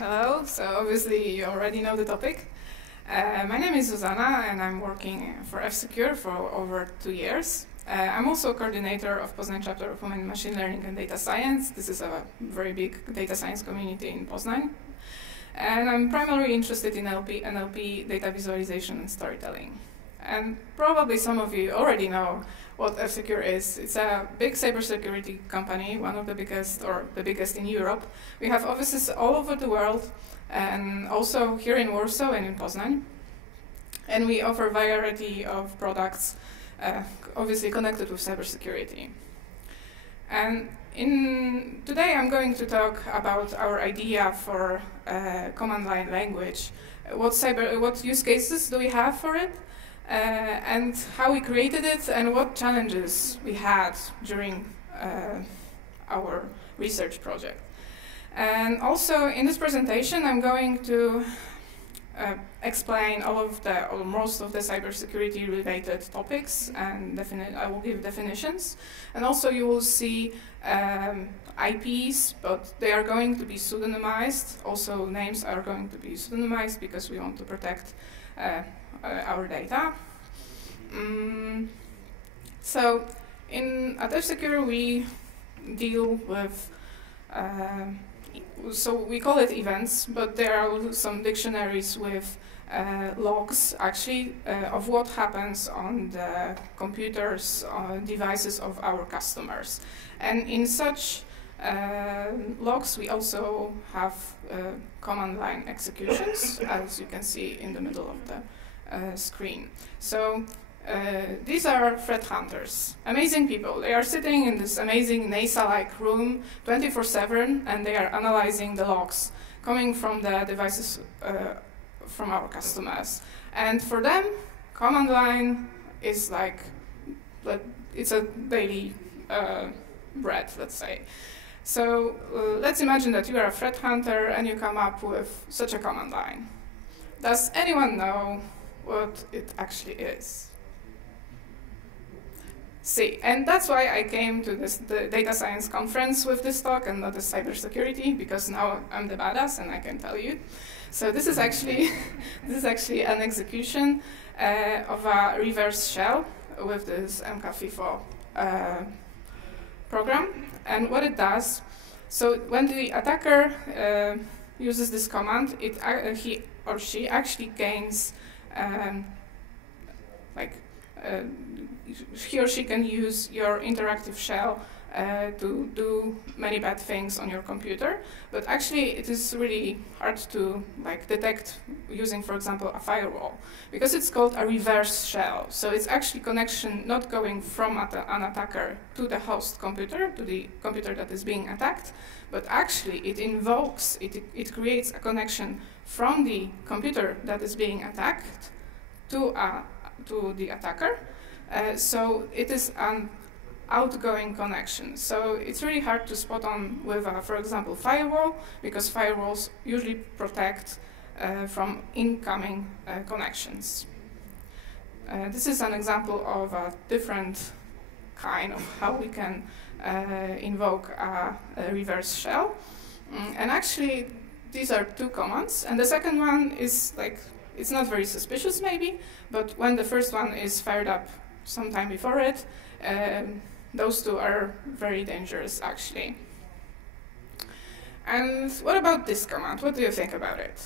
Hello, so obviously you already know the topic. My name is Zuzanna and I'm working for F-Secure for over 2 years. I'm also coordinator of Poznań chapter of Women in Machine Learning and Data Science. This is a very big data science community in Poznań. And I'm primarily interested in NLP, data visualization and storytelling. And probably some of you already know what F-Secure is. It's a big cybersecurity company, one of the biggest, or the biggest in Europe. We have offices all over the world, and also here in Warsaw and in Poznań. And we offer a variety of products, obviously connected with cybersecurity. And today I'm going to talk about our idea for command line language. What use cases do we have for it? And how we created it, and what challenges we had during our research project. And also in this presentation, I'm going to explain or most of the cybersecurity related topics, and I will give definitions. And also you will see IPs, but they are going to be pseudonymized. Also names are going to be pseudonymized because we want to protect our data. So at F-Secure we deal with, so we call it events, but there are some dictionaries with logs actually of what happens on the computers, devices of our customers. And in such logs we also have command line executions, as you can see in the middle of the screen. So these are threat hunters, amazing people. They are sitting in this amazing NASA-like room 24/7, and they are analyzing the logs coming from the devices from our customers. And for them, command line is like, it's a daily bread, let's say. So let's imagine that you are a threat hunter and you come up with such a command line. Does anyone know what it actually is? See, and that's why I came to the data science conference with this talk and not the cybersecurity, because now I'm the badass and I can tell you. So this is actually an execution of a reverse shell with this MK-FIFO program. And what it does, so when the attacker uses this command, he or she actually gains he or she can use your interactive shell to do many bad things on your computer, but actually it is really hard to detect using, for example, a firewall, because it's called a reverse shell. So it's actually connection not going from an attacker to the host computer, to the computer that is being attacked, but actually it creates a connection from the computer that is being attacked to the attacker. So it is an outgoing connection. So it's really hard to spot on with, for example, firewall, because firewalls usually protect from incoming connections. This is an example of a different kind of how we can invoke a reverse shell. And actually, these are two commands. And the second one is it's not very suspicious maybe, but when the first one is fired up sometime before it, those two are very dangerous actually. And what about this command? What do you think about it?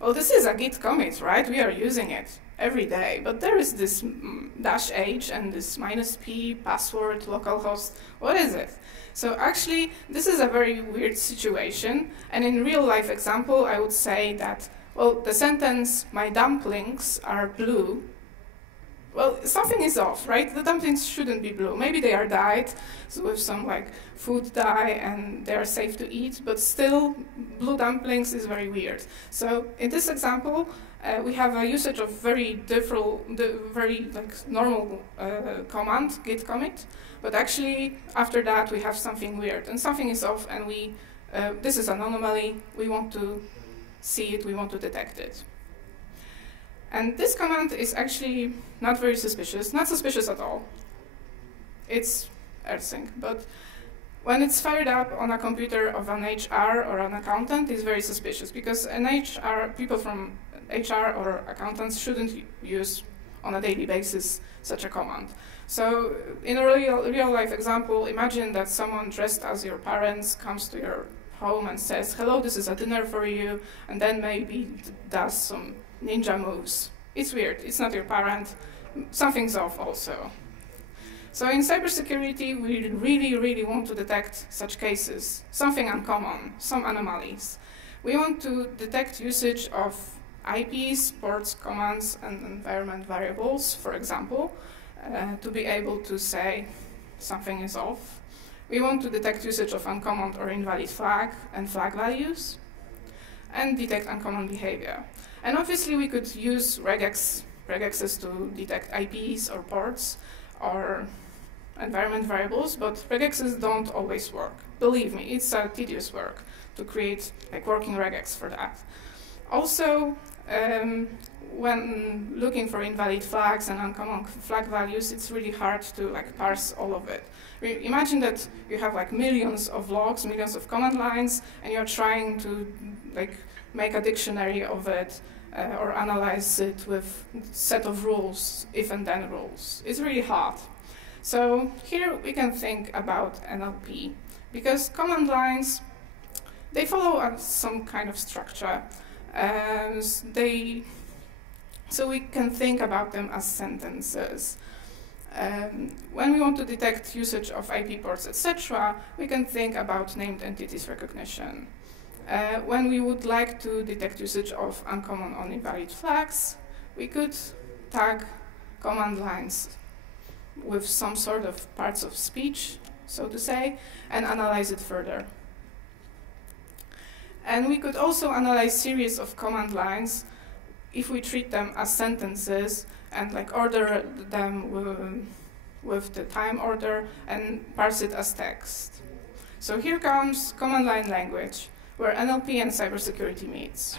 Well, this is a Git commit, right? We are using it every day, but there is this -h and this -p, password, localhost. What is it? So actually, this is a very weird situation, and in real life example, I would say that, well, the sentence, my dumplings are blue, well, something is off, right? The dumplings shouldn't be blue. Maybe they are dyed with some food dye and they are safe to eat, but still, blue dumplings is very weird. So in this example, we have a usage of very normal command, git commit, but actually after that we have something weird and something is off, and this is an anomaly. We want to see it, we want to detect it. And this command is actually not very suspicious, not suspicious at all. It's rsync, but When it's fired up on a computer of an HR or an accountant, it's very suspicious, because people from HR or accountants shouldn't use on a daily basis such a command. So in a real life example, imagine that someone dressed as your parents comes to your home and says, "Hello, this is a dinner for you," and then maybe does some ninja moves. It's weird, it's not your parent, something's off also. So in cybersecurity, we really want to detect such cases, something uncommon, some anomalies. We want to detect usage of IPs, ports, commands, and environment variables, for example, to be able to say something is off. We want to detect usage of uncommon or invalid flag and flag values, and detect uncommon behavior. And obviously we could use regexes to detect IPs or ports or environment variables, but regexes don't always work. Believe me, it's a tedious work to create like working regex for that. Also, when looking for invalid flags and uncommon flag values, it's really hard to like parse all of it. Imagine that you have like millions of logs, millions of command lines, and you're trying to like make a dictionary of it or analyze it with a set of rules, if and then rules. It's really hard. So here we can think about NLP, because command lines, they follow some kind of structure. So we can think about them as sentences. When we want to detect usage of IP ports, etc., we can think about named entities recognition. When we would like to detect usage of uncommon or invalid flags, we could tag command lines with some sort of parts of speech, so to say, and analyze it further. And we could also analyze series of command lines if we treat them as sentences and like order them with the time order and parse it as text. So here comes command line language, where NLP and cybersecurity meets.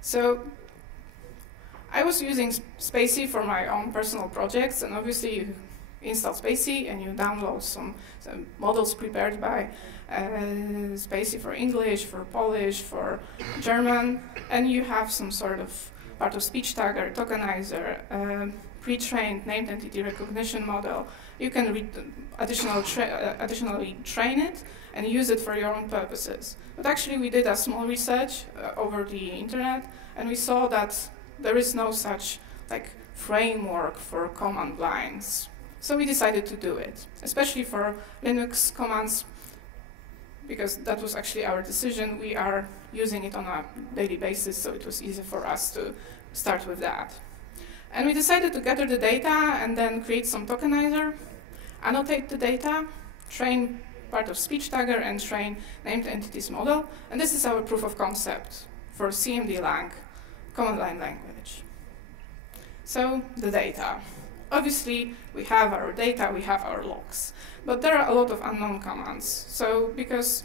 So I was using Spacey for my own personal projects, and obviously you install Spacey and you download some models prepared by Spacey for English, for Polish, for German, and you have some sort of part of speech tagger, tokenizer, pre-trained named entity recognition model. You can additionally train it and use it for your own purposes. But actually we did a small research over the internet, and we saw that there is no such like framework for command lines. So we decided to do it, especially for Linux commands, because that was actually our decision. We are using it on a daily basis, so it was easy for us to start with that. And we decided to gather the data and then create some tokenizer, annotate the data, train part of speech tagger, and train named entities model. And this is our proof of concept for CMDLang, command line language. So the data. Obviously, we have our data, we have our logs, but there are a lot of unknown commands. So because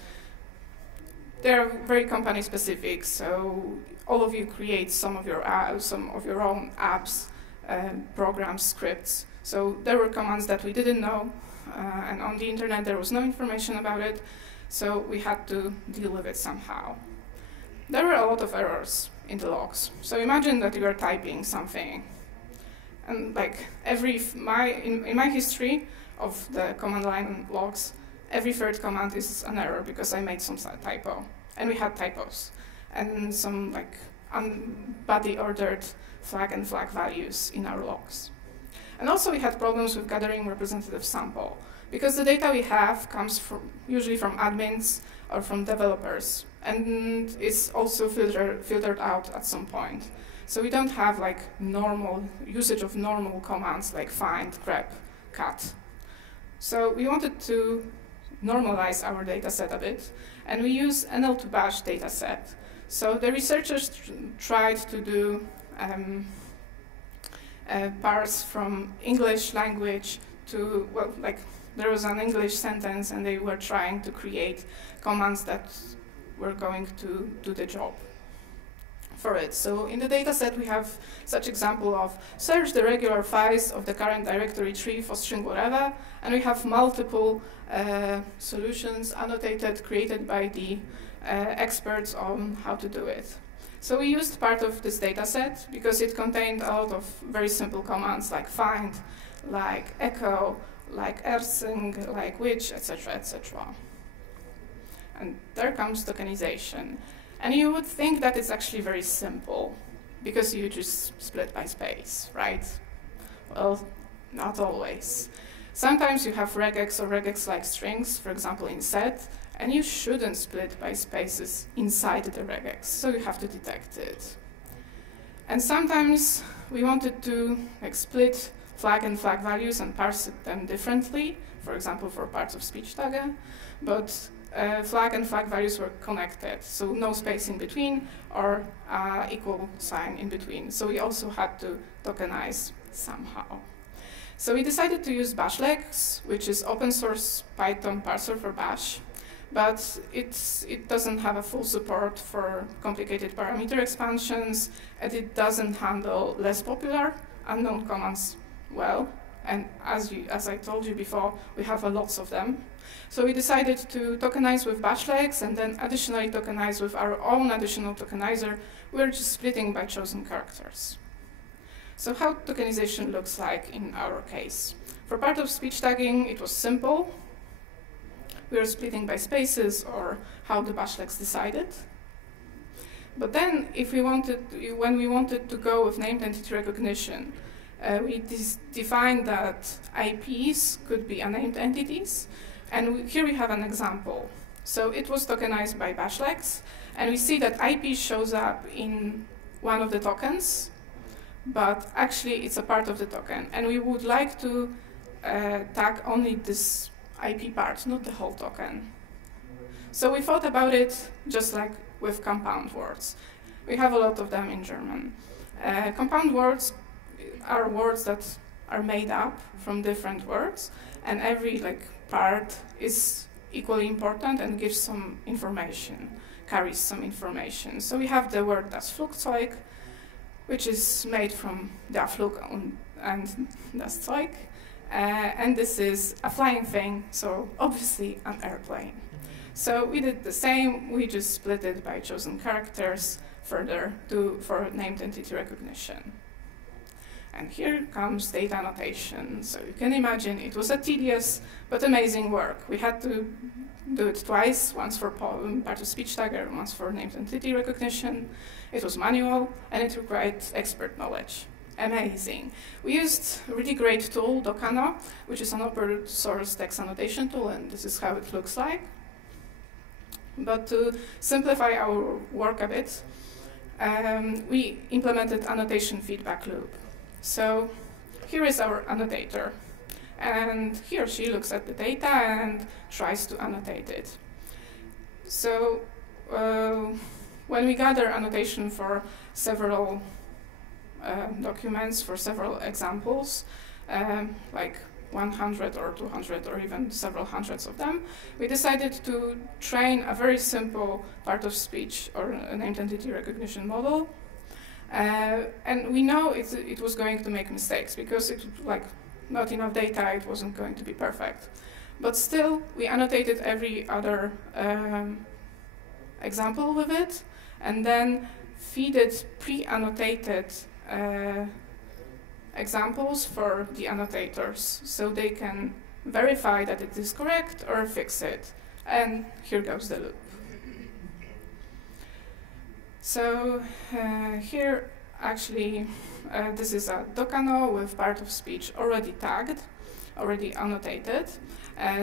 they're very company specific, so all of you create some of your own apps, programs, scripts. So there were commands that we didn't know, and on the internet there was no information about it, so we had to deal with it somehow. There were a lot of errors in the logs. So imagine that you are typing something, and like in my history of the command line logs, every third command is an error because I made some typo, and we had typos, and some like unbody ordered flag and flag values in our logs. And also we had problems with gathering representative sample, because the data we have comes usually from admins or from developers, and it's also filtered out at some point. So we don't have like normal usage of normal commands like find, grep, cat. So we wanted to normalize our data set a bit, and we use NL2bash data set. So the researchers tried to do parse from English language to, well, like there was an English sentence and they were trying to create commands that were going to do the job for it. So in the dataset we have such example of search the regular files of the current directory tree for string whatever, and we have multiple solutions annotated, created by the experts on how to do it. So we used part of this dataset because it contained a lot of very simple commands like find, like echo, like rsync, like which, etc., etc. And there comes tokenization. And you would think that it's actually very simple because you just split by space, right? Well, not always. Sometimes you have regex or regex-like strings, for example in set, and you shouldn't split by spaces inside the regex, so you have to detect it. And sometimes we wanted to split flag and flag values and parse them differently, for example for parts of speech tag, but flag and flag values were connected, so no space in between or equal sign in between. So we also had to tokenize somehow. So we decided to use bashlex, which is open source Python parser for bash, but it doesn't have a full support for complicated parameter expansions, and it doesn't handle less popular unknown commands well. And as I told you before, we have lots of them. So we decided to tokenize with bashlex and then additionally tokenize with our own additional tokenizer. We're just splitting by chosen characters. So how tokenization looks like in our case. For part of speech tagging, it was simple. We were splitting by spaces or how the bashlex decided. But then when we wanted to go with named entity recognition, we defined that IPs could be unnamed entities. And here we have an example. So it was tokenized by bashlex, and we see that IP shows up in one of the tokens, but actually it's a part of the token. And we would like to tag only this IP part, not the whole token. So we thought about it just like with compound words. We have a lot of them in German. Compound words are words that are made up from different words, and every part is equally important and gives some information, carries some information. So we have the word das Flugzeug, which is made from der Flug and das Zeug, and this is a flying thing, so obviously an airplane. So we did the same, we just split it by chosen characters further for named entity recognition. And here comes data annotation. So you can imagine it was a tedious but amazing work. We had to do it twice, once for part of speech tagger, once for named entity recognition. It was manual and it required expert knowledge. Amazing. We used a really great tool, Docano, which is an open source text annotation tool, and this is how it looks like. But to simplify our work a bit, we implemented annotation feedback loop. So here is our annotator, and he or she looks at the data and tries to annotate it. So when we gather annotation for several documents, for several examples, like 100 or 200 or even several hundreds of them, we decided to train a very simple part of speech or a named entity recognition model. And we know it was going to make mistakes because it not enough data, it wasn't going to be perfect. But still, we annotated every other example with it, and then feeded pre-annotated examples for the annotators, so they can verify that it is correct or fix it. And here goes the loop. So here, actually, this is a Docano with part of speech already tagged, already annotated.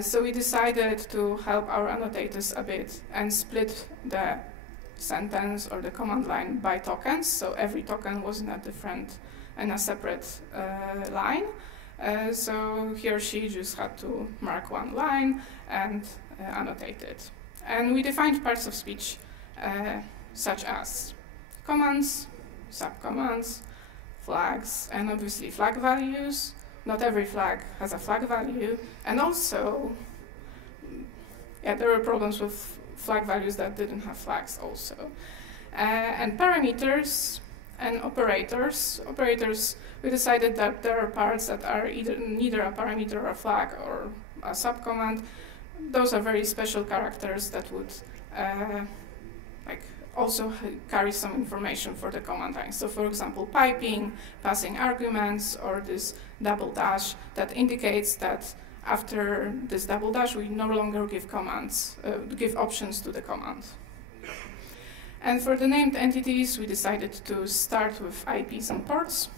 So we decided to help our annotators a bit and split the sentence or the command line by tokens. So every token was in a separate line. So he or she just had to mark one line and annotate it. And we defined parts of speech such as commands, subcommands, flags, and obviously flag values. Not every flag has a flag value. And also, there were problems with flag values that didn't have flags also. And parameters and operators. Operators, we decided that there are parts that are neither a parameter or a flag or a subcommand. Those are very special characters that would also carry some information for the command line. So for example, piping, passing arguments, or this double dash that indicates that after this double dash we no longer give commands, give options to the command. And for the named entities, we decided to start with IPs and ports.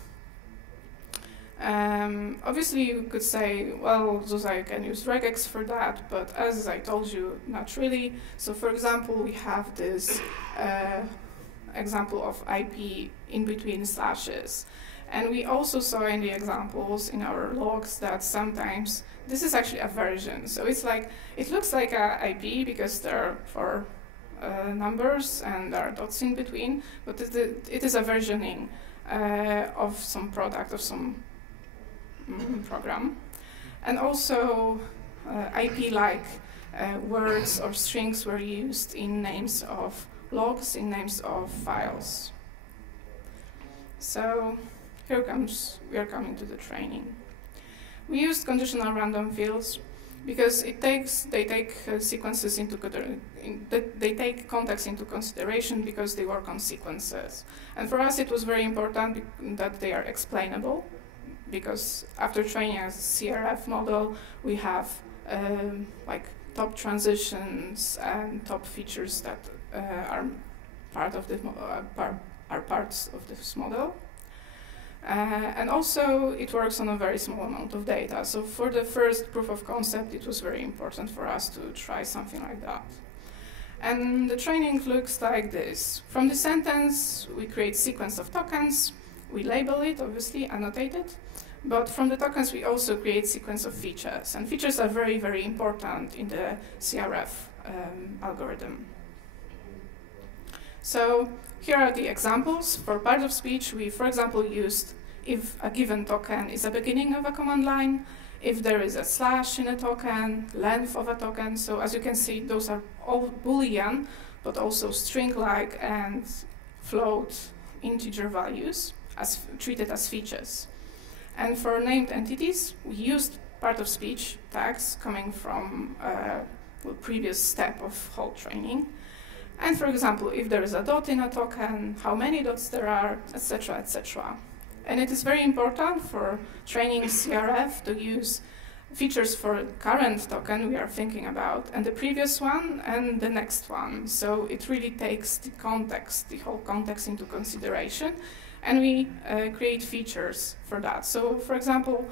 Obviously, you could say, well, Zuza, you can use regex for that, but as I told you, not really. So for example, we have this example of IP in between slashes. And we also saw in the examples in our logs that sometimes this is actually a version. So it's like, it looks like a IP because there are 4 numbers and there are dots in between, but it is a versioning of some product, of some program. And also IP-like words or strings were used in names of logs, in names of files. So here we are coming to the training. We used conditional random fields because they take sequences into they take context into consideration because they work on sequences. And for us, it was very important that they are explainable, because after training a CRF model, we have like top transitions and top features that are part of the are parts of this model. And also, it works on a very small amount of data. So for the first proof of concept, it was very important for us to try something like that. And the training looks like this. From the sentence, we create sequence of tokens. We label it, obviously, annotate it. But from the tokens, we also create sequence of features. And features are very, very important in the CRF algorithm. So here are the examples. For part of speech, we, for example, used if a given token is a beginning of a command line, if there is a slash in a token, length of a token. So as you can see, those are all Boolean, but also string-like and float integer values treated as features. And for named entities, we used part of speech tags coming from the previous step of whole training. And for example, if there is a dot in a token, how many dots there are, etc., etc. And it is very important for training CRF to use features for the current token we are thinking about, and the previous one, and the next one. So it really takes the context, the whole context into consideration, and we create features for that. So for example,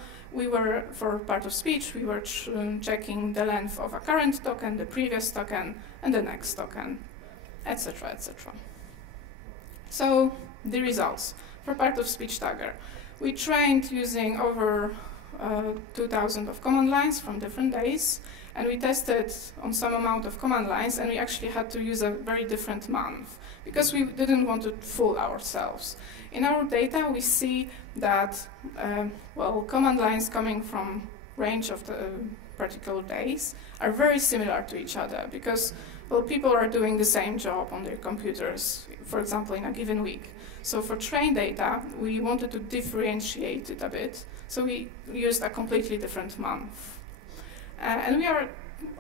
for part of speech, we were checking the length of a current token, the previous token, and the next token, etc., etc. So the results for part of speech tagger. We trained using over 2,000 of command lines from different days, and we tested on some amount of command lines, and we actually had to use a very different month because we didn't want to fool ourselves. In our data, we see that command lines coming from range of the particular days are very similar to each other because people are doing the same job on their computers, for example, in a given week. So for trained data, we wanted to differentiate it a bit. So we used a completely different month. And we are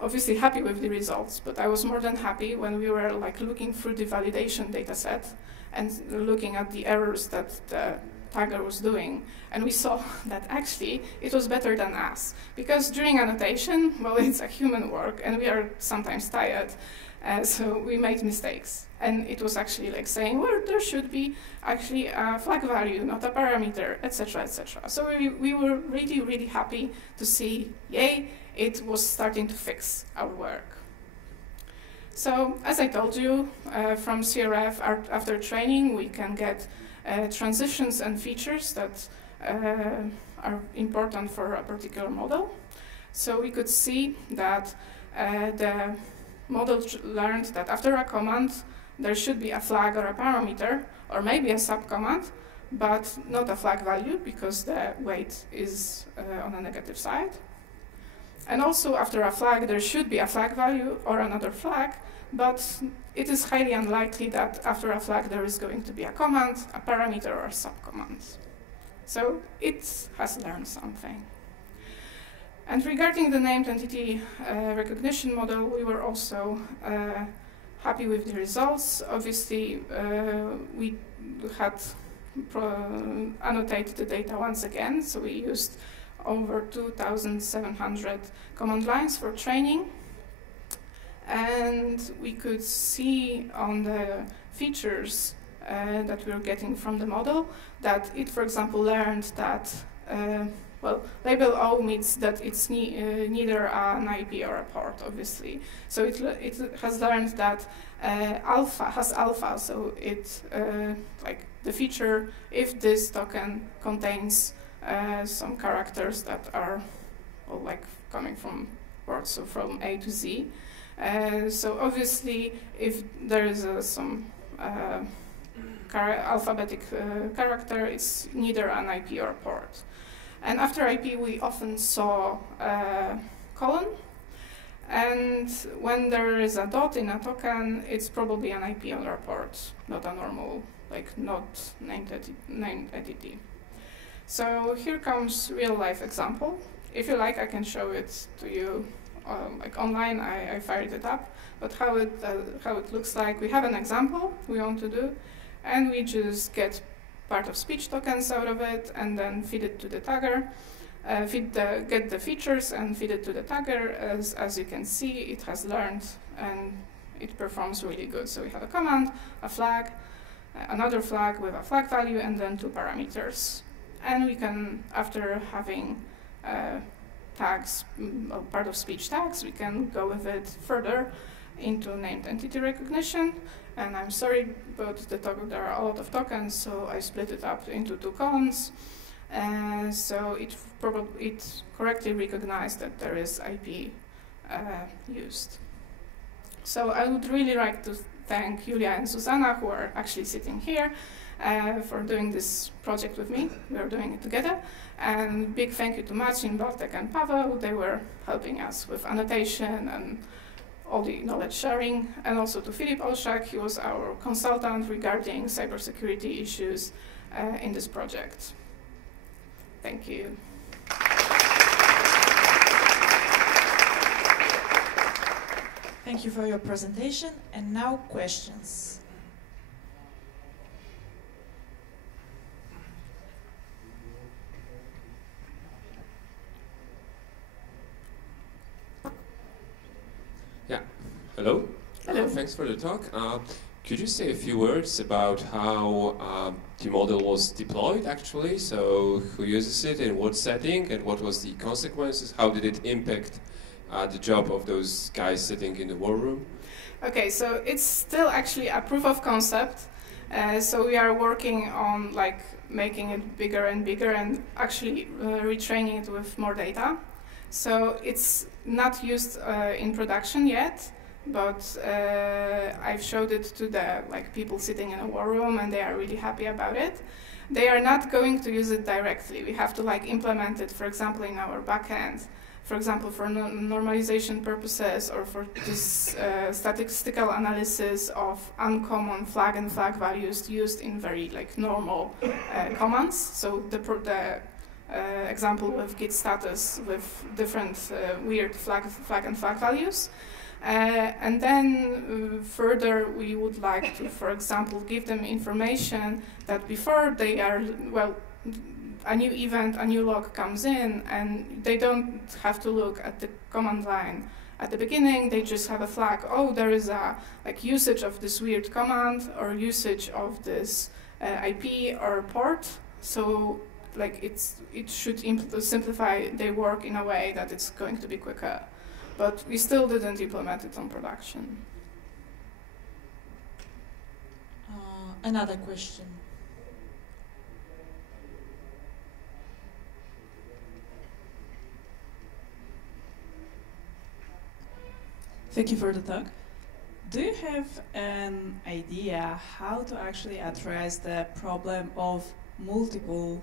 obviously happy with the results, but I was more than happy when we were looking through the validation data set and looking at the errors that the tagger was doing. And we saw that actually it was better than us. Because during annotation, well, it's a human work and we are sometimes tired. So we made mistakes. And it was actually saying, well, there should be actually a flag value, not a parameter, etc., etc. So we were really, really happy to see, yay, it was starting to fix our work. So as I told you, from CRF, after training, we can get transitions and features that are important for a particular model. So we could see that the model learned that after a command, there should be a flag or a parameter, or maybe a subcommand, but not a flag value because the weight is on the negative side. And also after a flag, there should be a flag value or another flag, but it is highly unlikely that after a flag there is going to be a command, a parameter, or a subcommand. So it has learned something. And regarding the named entity recognition model, we were also happy with the results. Obviously, we had annotated the data once again, so we used over 2,700 command lines for training. And we could see on the features that we were getting from the model that it, for example, learned that, well, label O means that it's neither an IP or a port, obviously. So it has learned that alpha has alpha, so it, like the feature, if this token contains some characters that are, well, like coming from words, so from A to Z. So obviously, if there is some alphabetic character, it's neither an IP or a port. And after IP, we often saw colon. And when there is a dot in a token, it's probably an IP or a port, not a normal, like not named entity. So here comes real-life example. If you like, I can show it to you. Like online, I fired it up, but how it looks like, we have an example we want to do, and we just get part of speech tokens out of it, and then feed it to the tagger, get the features and feed it to the tagger. As you can see, it has learned and it performs really good. So we have a command, a flag, another flag with a flag value, and then 2 parameters. And we can, after having tags, part of speech tags, we can go with it further into named entity recognition. And I'm sorry, but there are a lot of tokens, so I split it up into 2 columns. So it correctly recognized that there is IP used. So I would really like to thank Julia and Zuzanna, who are actually sitting here, for doing this project with me. We are doing it together. And big thank you to Marcin, Bartek, and Paweł. They were helping us with annotation and all the knowledge sharing. And also to Filip Olszak, he was our consultant regarding cybersecurity issues in this project. Thank you. Thank you for your presentation. And now questions. Yeah. Hello. Hello. Thanks for the talk. Could you say a few words about how the model was deployed actually? So who uses it, in what setting, and what was the consequences? How did it impact the job of those guys sitting in the war room? Okay, so it's still actually a proof of concept. So we are working on like making it bigger and bigger and actually retraining it with more data. So it's not used in production yet, but I've showed it to the people sitting in a war room, and they are really happy about it. They are not going to use it directly. We have to implement it, for example, in our backend. For example, for normalization purposes, or for this statistical analysis of uncommon flag and flag values used in very normal commands. So the example with git status with different weird flag and flag values. And then further, we would like to, for example, give them information that before they are, a new event, a new log comes in, and they don't have to look at the command line at the beginning. They just have a flag. Oh, there is a usage of this weird command or usage of this IP or port. So it should simplify their work in a way that it's going to be quicker. But we still didn't implement it on production. Another question. Thank you for the talk. Do you have an idea how to actually address the problem of multiple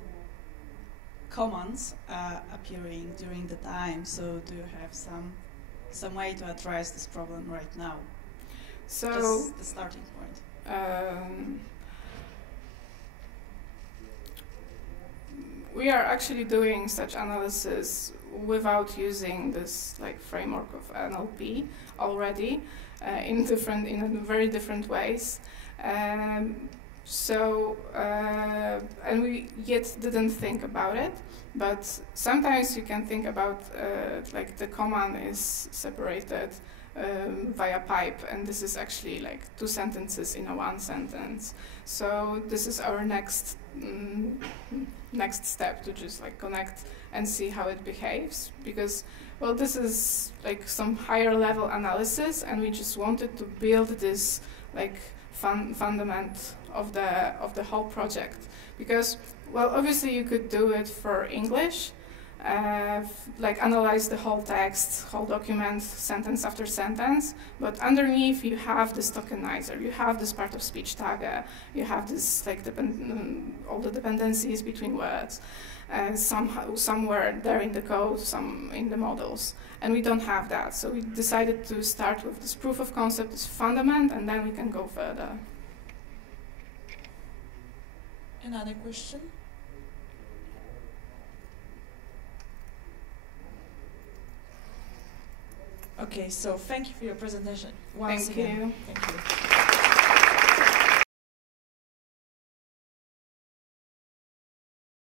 commands appearing during the time? So do you have some way to address this problem right now? So just the starting point. We are actually doing such analysis without using this like framework of NLP already in very different ways. And we yet didn't think about it, but sometimes you can think about like the command is separated via pipe, and this is actually like 2 sentences in a 1 sentence. So this is our next step, to just like connect and see how it behaves, because well, this is like some higher level analysis, and we just wanted to build this like fundament of the whole project, because well, obviously you could do it for English, like analyze the whole text, whole document, sentence after sentence, but underneath you have this tokenizer, you have this part of speech tag, you have this like all the dependencies between words, somewhere there in the code, some in the models, and we don't have that. So we decided to start with this proof of concept, this fundament, and then we can go further. Another question? Okay, so thank you for your presentation once again. Thank you. Thank you.